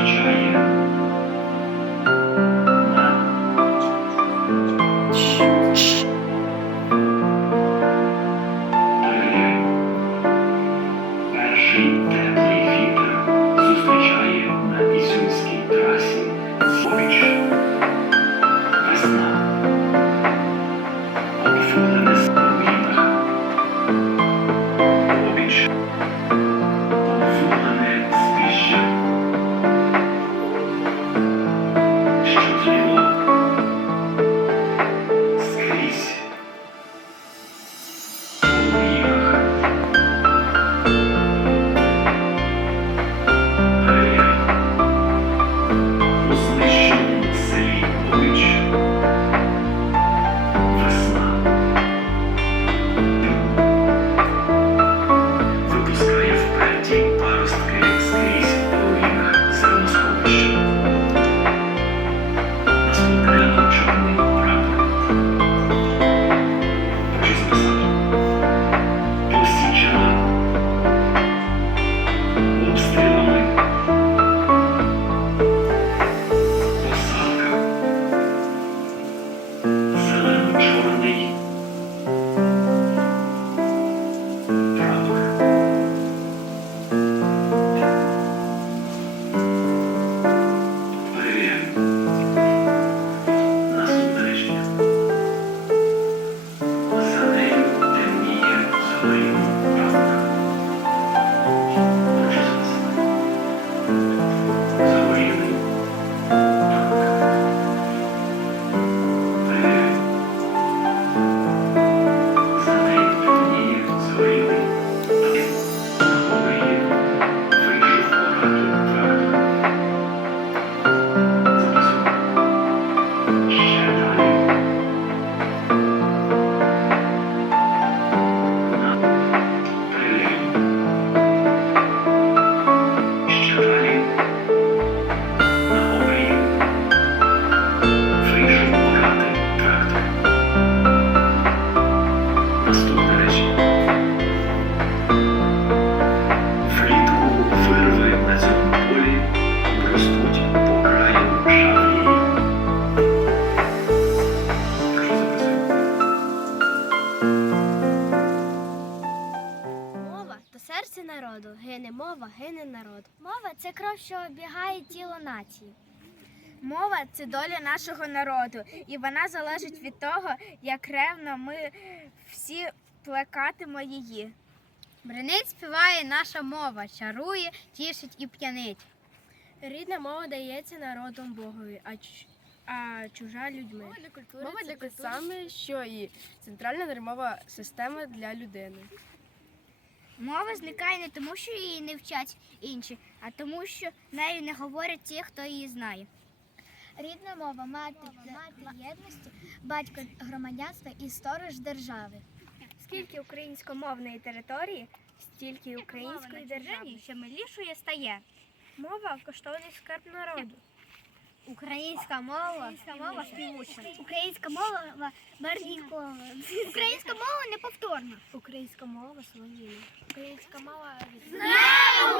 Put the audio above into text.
зустрічає. Перший теплий вітер зустрічає на Ізюмській трасі Суміч. Весна. Обфулене на спомінах. Обіч. Гине народ. Мова це кров, що обігає тіло нації. Мова це доля нашого народу, і вона залежить від того, як ревно ми всі плекатимо її. Бренить співає наша мова, чарує, тішить і п'янить. Рідна мова дається народом Богові, а, а чужа людьми. Мова для культури Мова це для культури. саме, що і центральна нервова система для людини. Мова зникає не тому, що її не вчать інші, а тому, що нею не говорять ті, хто її знає. Рідна мова мати, мати єдності, батько громадянства і сторож держави. Скільки українськомовної території, стільки української держави. що милішою стає. Мова коштовний скарб народу. Українська мова, Українська мова співуча. Українська мова барвінкова. Українська мова неповторна. Українська мова солов'їна. Українська мова Знай!